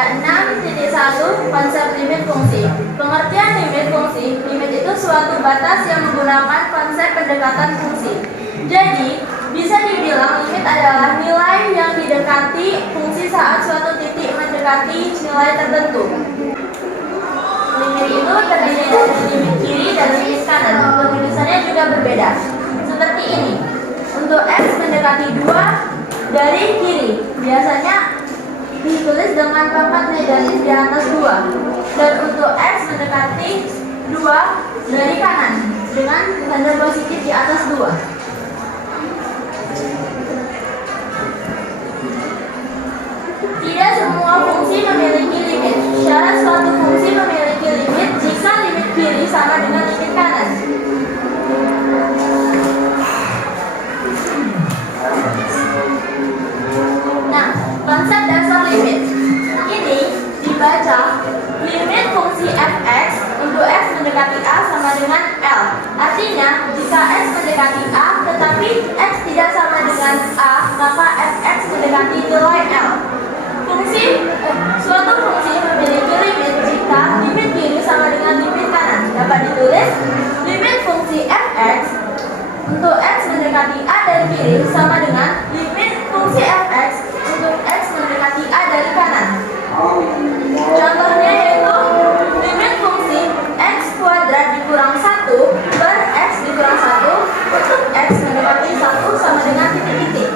pada 6.1 konsep limit fungsi. Pengertian limit fungsi, limit itu suatu batas yang menggunakan konsep pendekatan fungsi. Jadi, bisa dibilang limit adalah nilai yang didekati fungsi saat suatu titik mendekati nilai tertentu. Limit itu terdiri dari limit kiri dan limit kanan. Untuk tulisannya juga berbeda. Seperti ini. Untuk X mendekati 2 dari kiri, biasanya ditulis dengan pangkat negatif di atas 2. Dan untuk X mendekati 2 dari kanan dengan tanda positif di atas 2. Tidak semua fungsi memiliki limit. Syarat suatu fungsi memiliki limit jika limit kiri sama dengan limit kanan. Nah, konsep dasar limit ini dibaca limit fungsi fx untuk x mendekati a sama dengan L. Artinya, jika x mendekati a tetapi x tidak sama dengan a, maka fx mendekati nilai L. Suatu fungsi memiliki limit jika limit kiri sama dengan limit kanan. Dapat ditulis limit fungsi fx untuk x mendekati a dari kiri sama dengan limit fungsi fx untuk x mendekati a dari kanan. Contohnya yaitu limit fungsi x kuadrat dikurang 1 per x dikurang 1 untuk x mendekati 1 sama dengan titik-titik.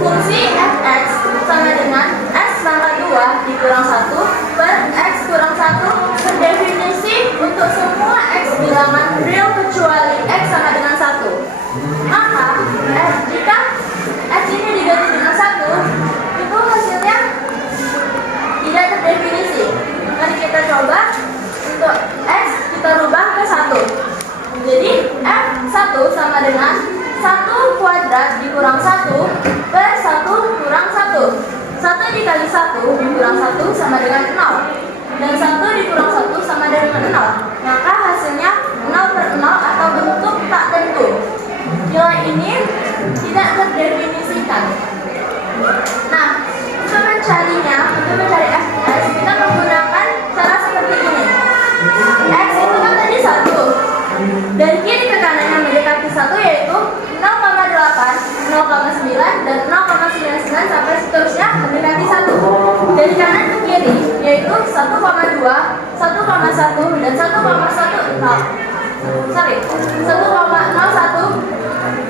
Fungsi fx sama dengan x pangkat 2 dikurang 1 per x kurang 1 berdefinisi untuk semua x bilangan real kecuali x sama dengan 1. Maka jika x ini diganti dengan 1, itu hasilnya tidak terdefinisi. Mari kita coba untuk x kita rubah ke 1. Jadi f1 sama dengan 1 kuadrat dikurang 1 per 1 kurang 1. 1 dikali 1 dikurang 1 sama dengan 0. Dan 1 dikurang 1 sama dengan 0. Maka hasilnya 0 per 0 atau bentuk tak tentu. Nilai ini tidak terdefinisikan. Nah, untuk mencarinya, untuk mencari fx, kita menggunakan cara seperti ini. X itu kan tadi 1. Dari kiri ke kanan yang mendekati 1 yaitu 0,8, 0,9, dan 0,99 sampai seterusnya mendekati 1. Dari kanan ke kiri yaitu 1,2, 1,1, dan 1,01.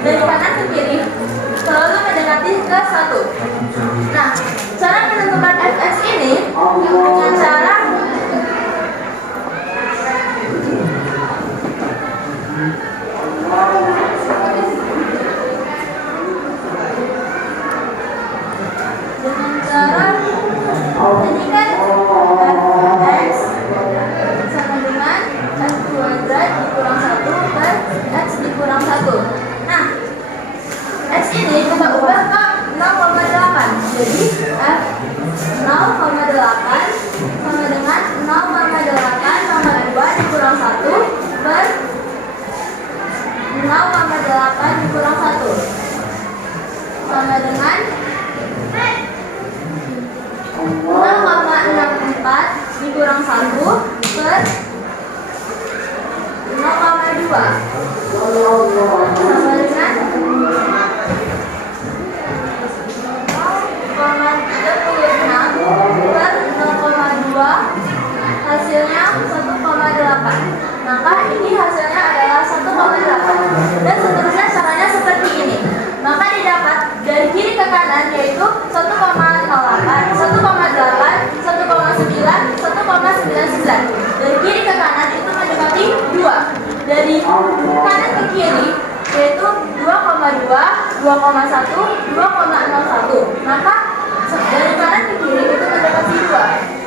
Dari kanan ke kiri selalu mendekati ke 1. Nah, cara menentukan fx ini dengan cara ini kan fx sama dengan x kuadrat dikurang 1 per x dikurang 1. Nah, x ini kita ubah ke 0,8. Jadi f 0,8 sama dengan 0,8 2 dikurang 1 per 0,8 dikurang 1 sama dengan 0,64 dikurang 1 per 0,2 sama dengan 0,36 per 0,2 hasilnya 1,8. Maka ini hasilnya adalah 1,8. Dan seterusnya caranya seperti ini. Maka didapat dari kiri ke kanan yaitu 1,08, 1,8, 1,9, 1,99. Dari kiri ke kanan itu mendekati 2. Dari kanan ke kiri yaitu 2,2, 2,1, 2,01. Maka dari kanan ke kiri itu mendekati 2.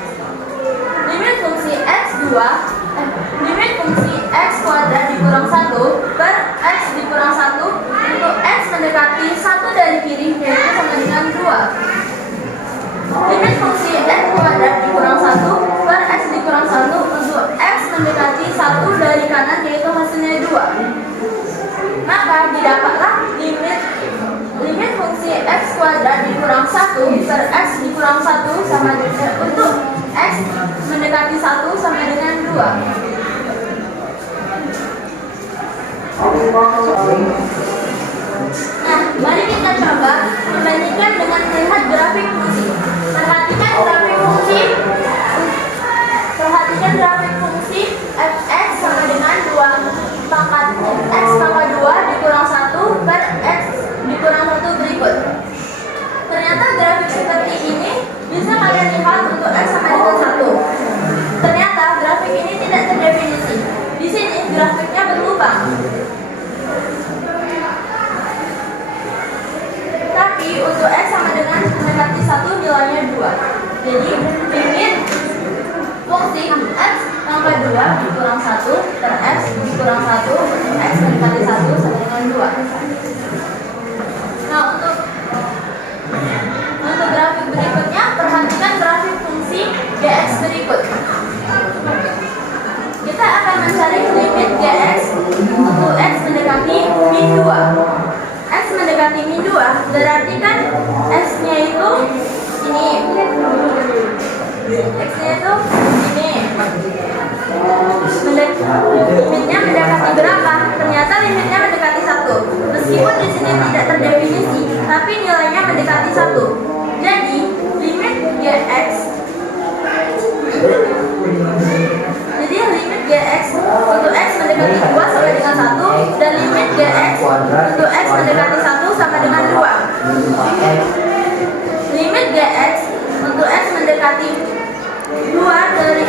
Limit fungsi x2, limit fungsi x kuadrat dikurang 1 per x dikurang 1 untuk x mendekati 1 dari kiri yaitu sama dengan 2. Limit fungsi x kuadrat dikurang 1 per x dikurang 1 untuk x mendekati 1 dari kanan yaitu hasilnya 2. Maka didapatlah limit fungsi x kuadrat dikurang 1 per Ternyata grafik seperti ini bisa kalian lihat untuk X sama dengan 1. Ternyata grafik ini tidak terdefinisi. Di sini grafiknya berlubang. Tapi untuk X sama dengan mendekati 1 nilainya 2. Jadi limit fungsi X tambah 2 dikurang 1 per X dikurang 1 untuk X mendekati 1 sama dengan 2. Nah, untuk grafik berikutnya, perhatikan grafik fungsi Gx berikut. Kita akan mencari limit Gx untuk X mendekati min 2. X mendekati min 2 berarti kan X-nya itu ini. X-nya itu ini. Limitnya mendekati berapa? Ternyata limitnya mendekati 1. Meskipun di sini tidak terdefinisi, tapi nilainya mendekati 1. Jadi limit Gx untuk X mendekati 2 sama dengan 1 dan limit Gx untuk X mendekati 1 sama dengan 2. Limit Gx untuk X mendekati 2 dari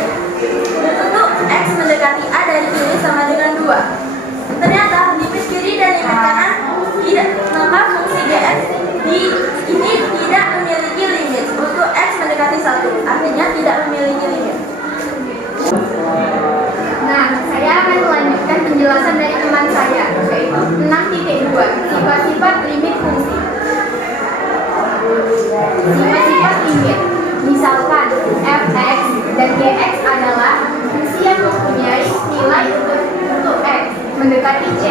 untuk X mendekati A dari kiri sama dengan 2. Ternyata limit kiri dan limit kanan tidak, maka fungsi Gx ini tidak memiliki limit untuk X mendekati 1, artinya tidak memiliki limit. Nah, saya akan melanjutkan penjelasan dari teman saya, yaitu 6.2, sifat-sifat limit fungsi. Sifat-sifat limit, misalkan fx dan gx adalah fungsi yang mempunyai nilai untuk x mendekati c,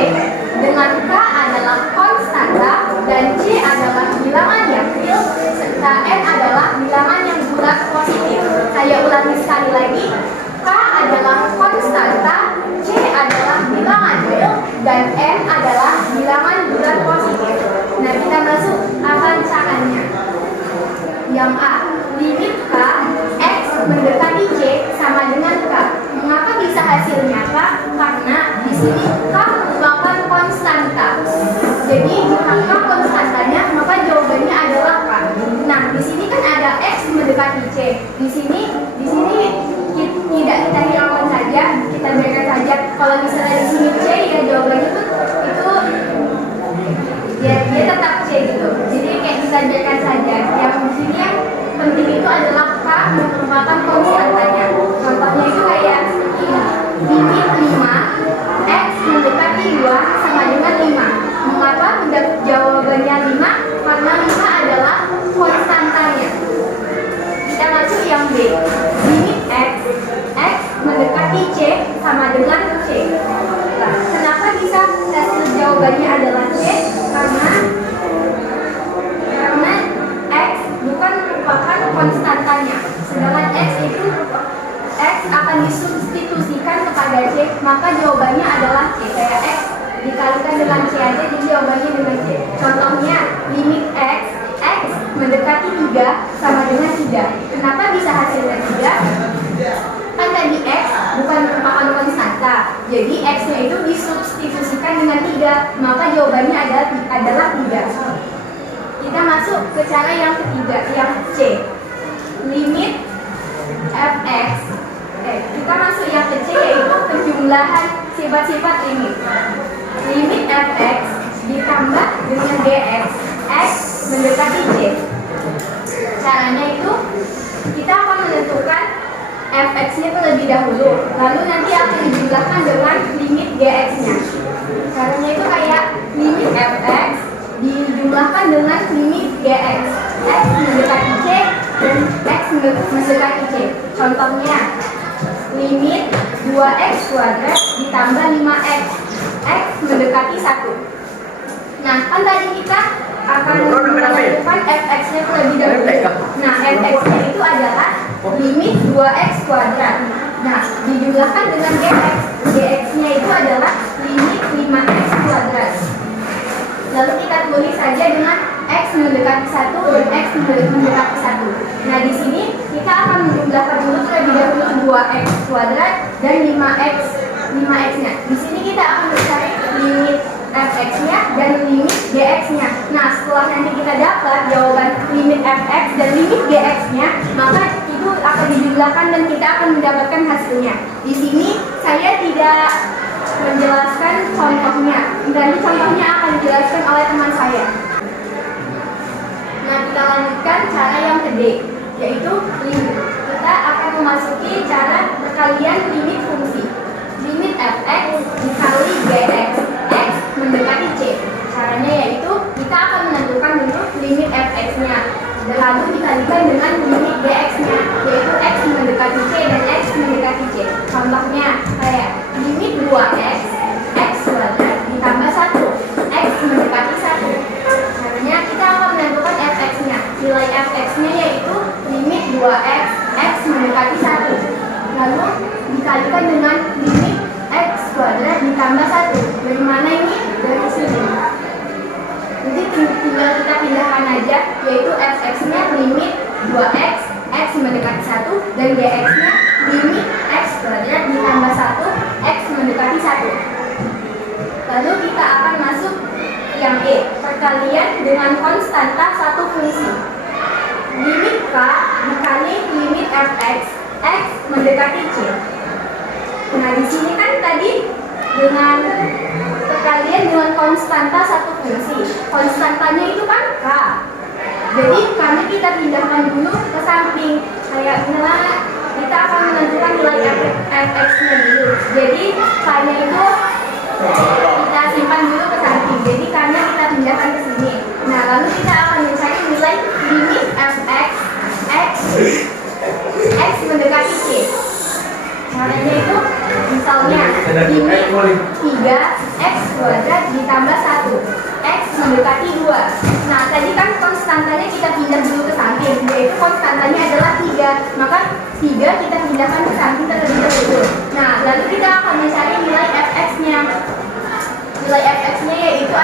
dengan k adalah konstanta dan c adalah bilangan yang real, serta n adalah bilangan yang bulat positif. Saya ulangi sekali lagi. K adalah konstanta, C adalah bilangan real, dan N adalah bilangan bulat positif. Nah, kita masuk apa caranya. Yang A, limit K, X mendekati C sama dengan K. Mengapa bisa hasilnya K? Karena di sini K merupakan konstanta. Jadi jika K konstantanya, maka jawabannya adalah K. Nah, di sini kan ada X mendekati C. Di sini tidak kita hilangkan saja, kita biarkan saja. Kalau misalnya di sini C, ya jawabannya itu ya dia tetap C gitu. Jadi kayak kita biarkan saja. Yang di sini yang penting itu adalah K merupakan konstantanya. Contohnya itu kayak ini. Limit 5 X mendekati 2 sama dengan 5. Mengapa jawabannya 5? Karena 5 adalah konstantanya. Kita masuk yang B. Limit X mendekati C sama dengan C. Nah, kenapa bisa hasil jawabannya adalah C? Karena X bukan merupakan konstantanya. Sedangkan X akan disubstitusikan kepada C, maka jawabannya adalah C. Kayak X dikalikan dengan C aja, jadi jawabannya dengan C. Contohnya, limit X mendekati 3 sama dengan 3. Kenapa bisa hasilnya 3? Kan tadi X bukan merupakan konstanta, jadi X-nya itu disubstitusikan dengan 3, maka jawabannya adalah 3. Kita masuk ke cara yang ketiga, yang C. Limit fx. Kita masuk yang ke C, yaitu penjumlahan sifat-sifat limit. Limit fx ditambah dengan dx, x mendekati C. Caranya itu kita akan menentukan fx-nya terlebih dahulu, lalu nanti akan dijumlahkan dengan limit gx-nya. Caranya itu kayak limit fx dijumlahkan dengan limit gx, x mendekati c dan x mendekati c. Contohnya, limit 2x kuadrat ditambah 5x, x mendekati 1. Nah, kan tadi kita akan menentukan fx-nya terlebih dahulu. Nah, fx-nya itu adalah limit 2x kuadrat. Nah, dijumlahkan dengan gx. Gx-nya itu adalah limit 5x kuadrat. Lalu kita tulis saja dengan x mendekati 1 dan x mendekati 1. Nah, di sini kita akan menjumlahkan dulu terlebih dahulu 2x kuadrat dan 5x-nya. Di sini kita akan mencari limit fx-nya dan limit gx-nya. Nah, setelah nanti kita dapat jawaban limit fx dan limit gx-nya, maka itu akan dijumlahkan dan kita akan mendapatkan hasilnya. Di sini saya tidak menjelaskan contohnya, nanti contohnya akan dijelaskan oleh teman saya. Nah, kita lanjutkan cara yang kedua, yaitu limit. Kita akan memasuki cara perkalian limit fungsi. Limit fx dikali gx, x mendekati c. Caranya yaitu kita akan menentukan dulu limit fx-nya, lalu dikalikan dengan limit gx-nya, yaitu x mendekati c dan x mendekati c. Contohnya kayak limit 2x, x kuadrat ditambah 1, x mendekati 1. Caranya kita akan menentukan fx-nya. Nilai fx-nya yaitu limit 2x, x mendekati 1. Lalu dikalikan dengan limit x kuadrat ditambah 1. Dari mana ini? Dari sini. Jadi tinggal kita pindahkan aja, yaitu fx-nya limit 2x, x mendekati 1, dan gx-nya limit x kuadrat ditambah 1, x mendekati 1. Lalu kita akan masuk yang E, perkalian dengan konstanta satu fungsi. Limit k dikali limit fx, x mendekati c. Nah, di sini kan tadi dengan perkalian dengan konstanta satu fungsi. Konstantanya itu kan k. Jadi karena kita pindahkan dulu ke samping, kayak kita akan menentukan nilai fx-nya dulu. Jadi k-nya itu kita simpan dulu ke samping. Jadi k-nya kita pindahkan ke sini. Nah, lalu kita akan mencari nilai limit fx, x mendekati c. Caranya itu misalnya limit 3x kuadrat ditambah 1, x mendekati 2. Nah, tadi kan konstantanya kita pindah dulu ke samping, yaitu konstantanya adalah 3. Maka 3 kita pindahkan ke samping terlebih dahulu. Nah, lalu kita akan mencari nilai fx-nya. Nilai fx-nya yaitu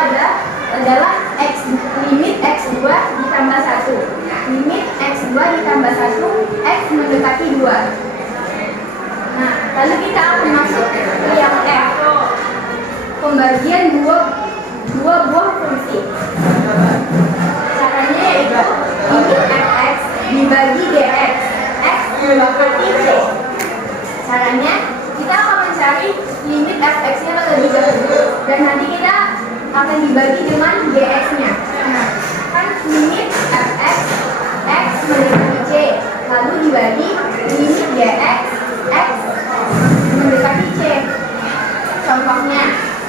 adalah x, limit x2 ditambah 1. Limit x2 ditambah 1, x mendekati 2. Nah, lalu kita akan masuk ke yang F, pembagian dua buah fungsi. Caranya yaitu limit fx dibagi gx, x mendekati c. Caranya kita akan mencari limit fx-nya terlebih dahulu, dan nanti kita akan dibagi dengan gx-nya. Nah, kan limit fx, x mendekati c, lalu dibagi limit gx, x mendekati c. Contohnya,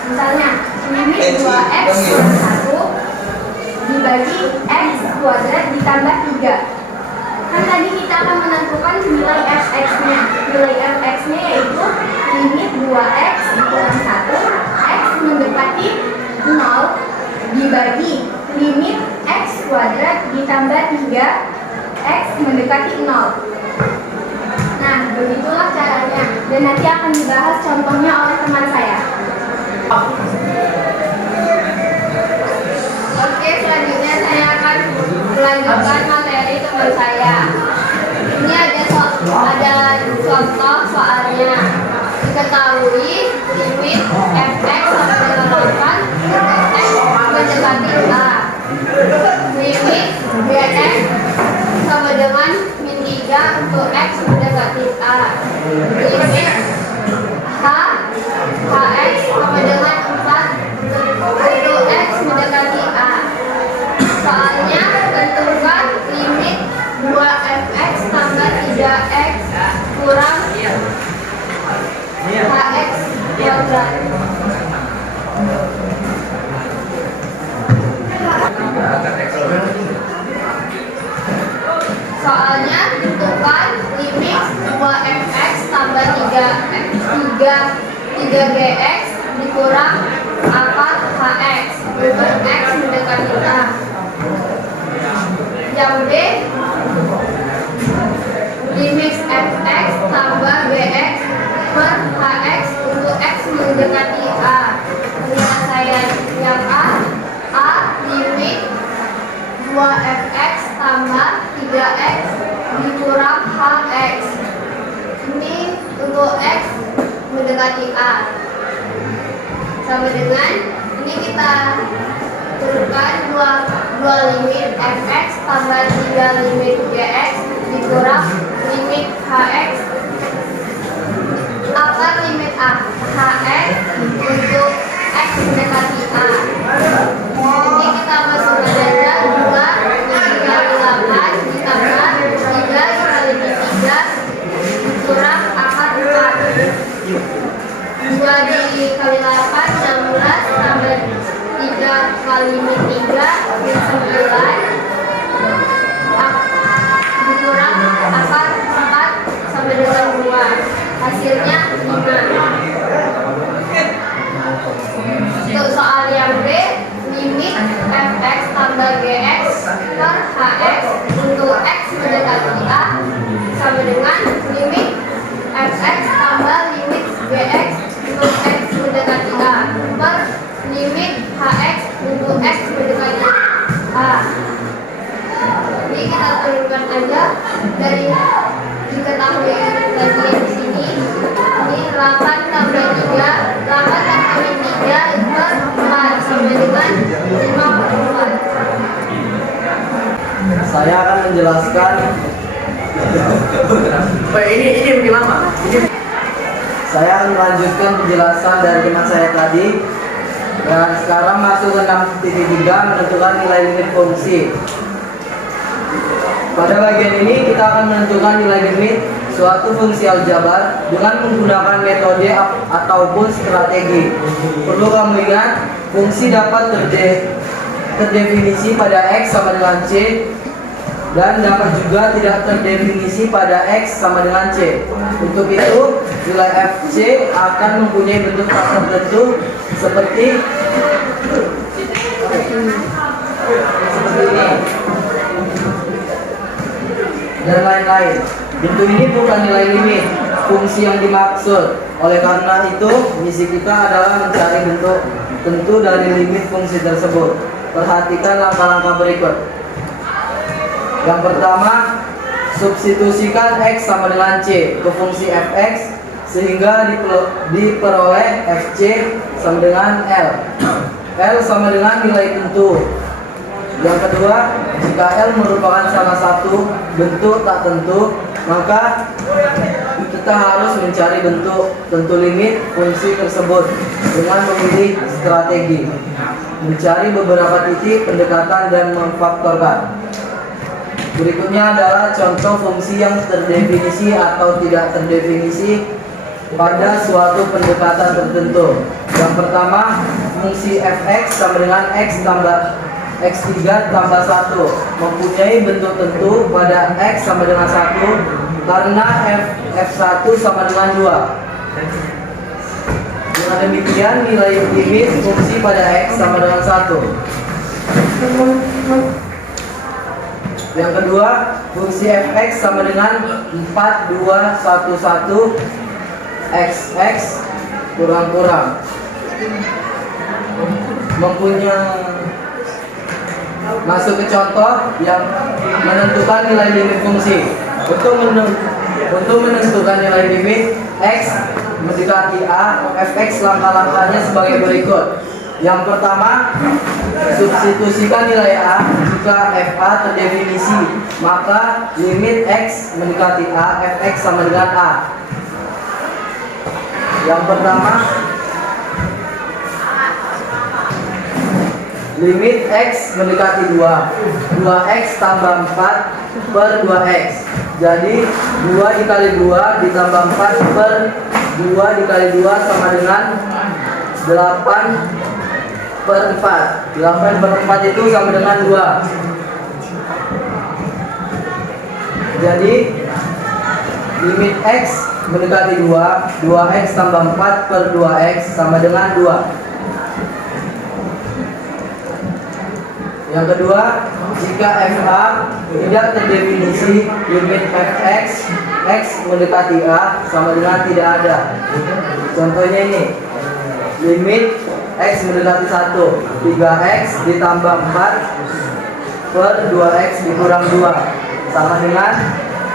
misalnya limit 2x kurang 1 dibagi x kuadrat ditambah 3. Kan tadi kita akan menentukan nilai fx-nya. Nilai fx-nya yaitu limit 2x kurang 1, x mendekati 0 dibagi limit x kuadrat ditambah 3, x mendekati 0. Nah, begitulah caranya, dan nanti akan dibahas contohnya oleh teman saya. Oke, selanjutnya saya akan melanjutkan materi teman saya. Ini ada contoh soalnya. Diketahui limit fx sama dengan 8, x mendekati a. Limit gx sama dengan min 3 untuk x mendekati a. Limit hx sama dengan 4 untuk x mendekati a. Soalnya tentukan limit 2fx tambah 3x kurang hx kuadrat. Soalnya tentukan limit 2fx tambah 3gx dikurang 4hx untuk x mendekati a. Yang B, limit fx tambah gx per hx untuk x mendekati a. Penyelesaian yang A limit 2fx tambah 3x dikurang hx. Ini untuk x mendekati a. Sama dengan ini Ini kita turunkan dua limit fx tambah 3 limit gx dikurang limit hx akar limit hx untuk x mendekati a. Jadi kita masukkan aja 2 dikali 8 ditambah 3 dikali 3 dikurang akar 4. 2 dikali 8 16 tambah 3 kali limit 3 9 dikurang akar 4 sampai dengan 2 hasilnya 5. Untuk soal yang B, limit fx tambah gx per hx untuk x mendekati a sama dengan limit fx tambah limit gx untuk x mendekati a per limit hx untuk x mendekati a. Jadi kita turunkan aja dari diketahui tadi di sini. Ini 8 tambah 3, 8 tambah 3 per 4 sama dengan 54. Saya akan menjelaskan. Ini mungkin lama. Saya akan melanjutkan penjelasan dari teman saya tadi. Dan sekarang masuk ke 6.3 menentukan nilai limit fungsi. Pada bagian ini kita akan menentukan nilai limit suatu fungsi aljabar dengan menggunakan metode ataupun strategi. Perlu kamu ingat, fungsi dapat terdefinisi pada x sama dengan c dan dapat juga tidak terdefinisi pada x sama dengan c. Untuk itu, nilai fc akan mempunyai bentuk tertentu seperti ini dan lain-lain. Bentuk ini bukan nilai limit fungsi yang dimaksud. Oleh karena itu, misi kita adalah mencari bentuk tentu dari limit fungsi tersebut. Perhatikan langkah-langkah berikut. Yang pertama, substitusikan x sama dengan c ke fungsi fx sehingga diperoleh fc sama dengan l. L sama dengan nilai tentu. Yang kedua, jika L merupakan salah satu bentuk tak tentu, maka kita harus mencari bentuk tentu limit fungsi tersebut dengan memilih strategi, mencari beberapa titik pendekatan dan memfaktorkan. Berikutnya adalah contoh fungsi yang terdefinisi atau tidak terdefinisi pada suatu pendekatan tertentu. Yang pertama, fungsi fx sama dengan x tambah x3 tambah 1 mempunyai bentuk tentu pada x sama dengan 1 karena f1 sama dengan 2. Dengan demikian nilai limit fungsi pada x sama dengan 1. Yang kedua, fungsi fx sama dengan 4, 2, 1, 1 xx kurang-kurang mempunyai. Masuk ke contoh yang menentukan nilai limit fungsi. Untuk menentukan nilai limit x mendekati a, fx langkah-langkahnya sebagai berikut. Yang pertama, substitusikan nilai a. Jika fa terdefinisi, maka limit x mendekati a, fx sama dengan a. Yang pertama, limit x mendekati 2, 2x tambah 4 per 2x. Jadi 2 dikali 2 ditambah 4 per 2 dikali 2 sama dengan 8 per 4. 8 per 4 itu sama dengan 2. Jadi limit x mendekati 2, 2x tambah 4 per 2x sama dengan 2. Yang kedua, jika fa tidak terdefinisi, limit fx x mendekati a sama dengan tidak ada. Contohnya ini, limit x mendekati 1, 3x ditambah 4 per 2x dikurang 2 sama dengan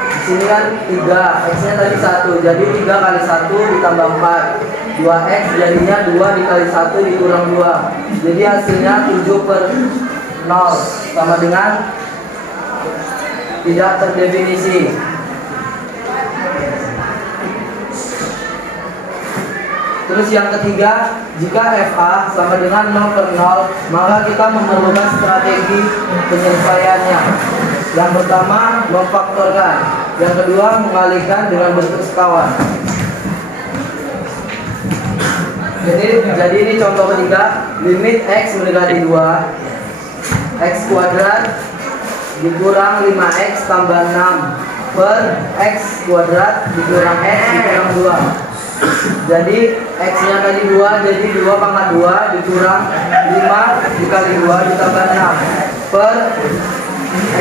di sini kan 3, x nya tadi 1, jadi 3 kali 1 ditambah 4 2x jadinya 2 dikali 1 dikurang 2. Jadi hasilnya 7/0 sama dengan tidak terdefinisi. Terus yang ketiga, jika FA sama dengan 0/0, maka kita memerlukan strategi penyelesaiannya. Yang pertama, memfaktorkan. Yang kedua, mengalihkan dengan bentuk sekawan. Jadi ini contoh ketiga, limit x mendekati 2, x kuadrat dikurang 5x tambah 6 per x kuadrat dikurang x dikurang 2. Jadi x nya tadi 2, jadi 2 pangkat 2 dikurang 5 dikali 2 ditambah 6 per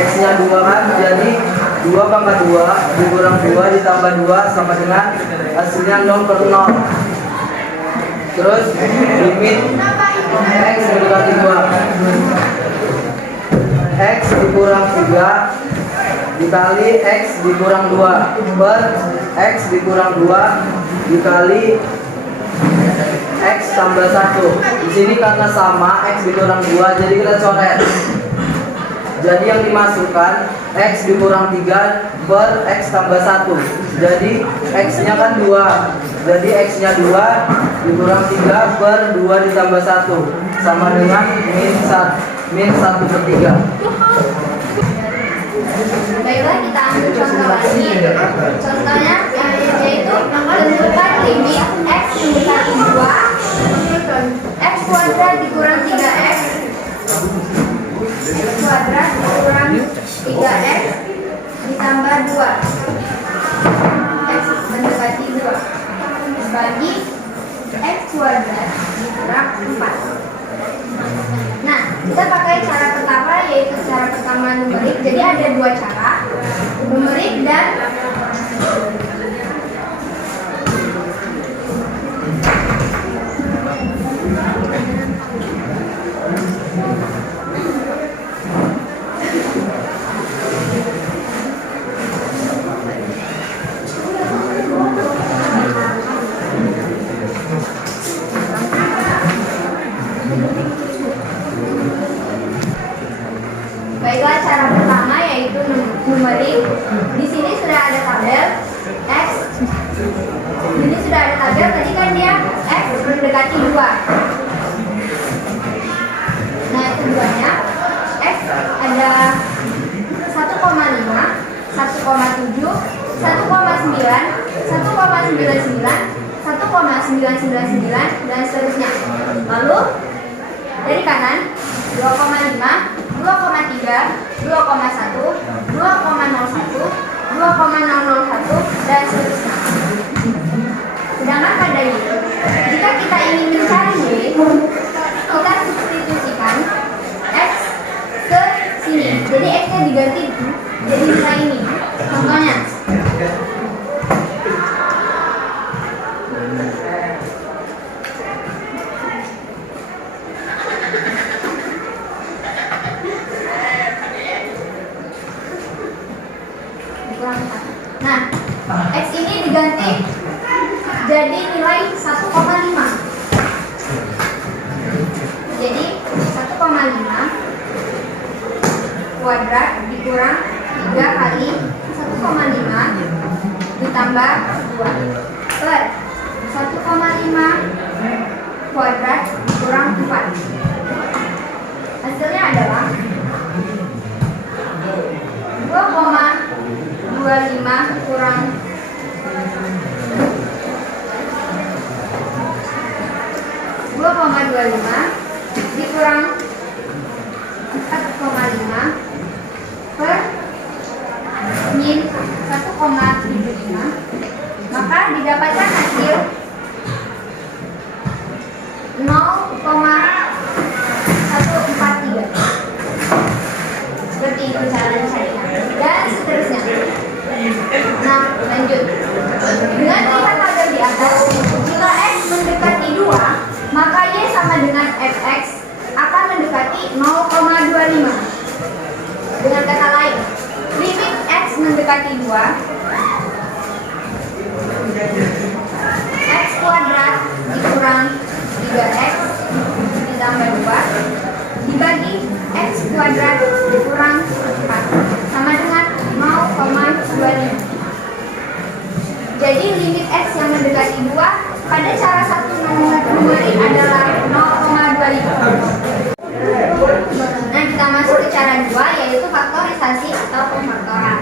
x nya 2 kan, jadi 2 pangkat 2 dikurang 2 ditambah 2 sama dengan hasilnya 0/0. Terus limit x mendekati 2, x dikurang 3 dikali x dikurang 2 per x dikurang 2 dikali x tambah 1. Di sini karena sama x dikurang 2, jadi kita coret. Jadi yang dimasukkan x dikurang 3 per x tambah 1. Jadi x nya kan 2, jadi x nya 2 dikurang 3 per 2 ditambah 1 sama dengan min 1/3. Baiklah, kita ambil contoh lagi. Contohnya yaitu tentukan limit x mendekati 2, x kuadrat dikurang 3x, x kuadrat dikurang 3x ditambah 2, x mendekati 2 bagi x kuadrat dikurang 4. Nah, kita pakai cara pertama, yaitu cara pertama numerik. Jadi ada dua cara, numerik dan baiklah, cara pertama yaitu numerik. Di sini sudah ada tabel x. Ini sudah ada tabel, tadi kan dia x mendekati 2. Nah, itu duanya. X ada 1,5, 1,7, 1,9, 1,99, 1,999 dan seterusnya. Lalu dari kanan 2,5, 2,3, 2,1, 2,01, 2,001 dan seterusnya. Sedangkan pada Y, jika kita ingin mencari Y, kita substitusikan X ke sini. Jadi X nya diganti jadi nilai ini. Contohnya, nah, X ini diganti jadi nilai 1,5. Jadi 1,5 kuadrat dikurang 3 kali 1,5 ditambah 2 per 1,5 kuadrat dikurang 4. Hasilnya adalah 2,25 kurang 2,25 dikurang 4,5 per min 1,75, maka didapatkan hasil 0,143. Seperti itu cara mencarinya dan seterusnya. Nah, lanjut. Dengan lihat tabel di atas, jika x mendekati 2, maka y sama dengan fx akan mendekati 0,25. Dengan kata lain, limit x mendekati 2, x kuadrat dikurang 3x ditambah 2 dibagi x kuadrat dikurang 4 sama dengan 0,25. Jadi limit x yang mendekati 2 pada cara satu numerik adalah 0,25. Nah, kita masuk ke cara 2 yaitu faktorisasi atau pemfaktoran.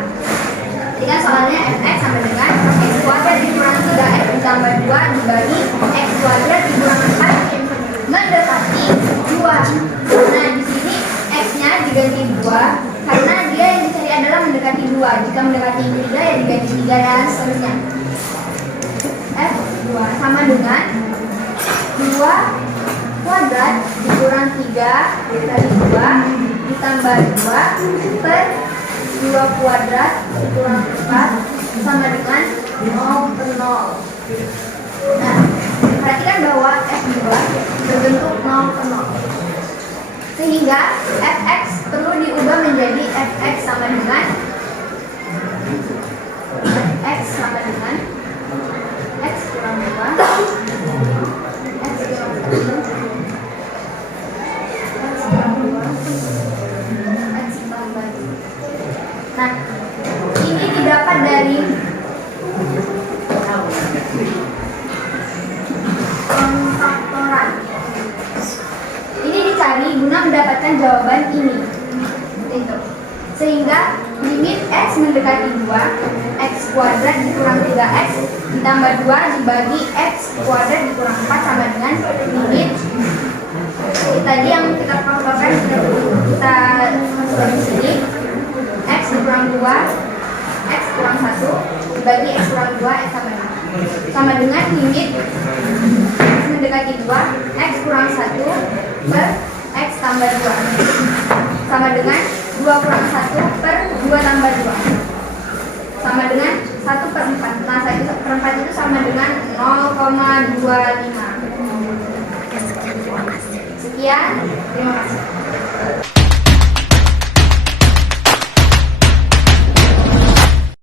Jadi kan soalnya fx sama dengan x kuadrat dikurang 3x ditambah 2 dibagi x kuadrat dikurang 4 mendekati 2. Nah, di sini x-nya diganti 2 karena dia yang dicari adalah mendekati 2. Jika mendekati 3 ya diganti 3 dan seterusnya. F2 sama dengan 2 kuadrat dikurang 3 dikali 2 ditambah 2 per 2 kuadrat dikurang 4 sama dengan 0 per 0. Nah, perhatikan bahwa F2 berbentuk 0 per 0. Sehingga Fx perlu diubah menjadi Fx sama dengan X kurang 2 X kurang 1 Nah, ini didapat dari pemfaktoran. Ini dicari guna mendapatkan jawaban ini. Itu. Sehingga limit x mendekati 2, x kuadrat dikurang 3x ditambah 2 dibagi x kuadrat dikurang 4 sama dengan limit tadi yang kita faktorkan kita masukkan di sini. X kurang 2 x kurang 1 dibagi x kurang 2 x sama dengan limit x mendekati 2 x kurang 1 per x tambah 2 sama dengan 2 kurang 1 per 2 tambah 2 sama dengan 1 per 4. Nah, 1 per 4 itu sama dengan 0,25. Sekian, terima kasih.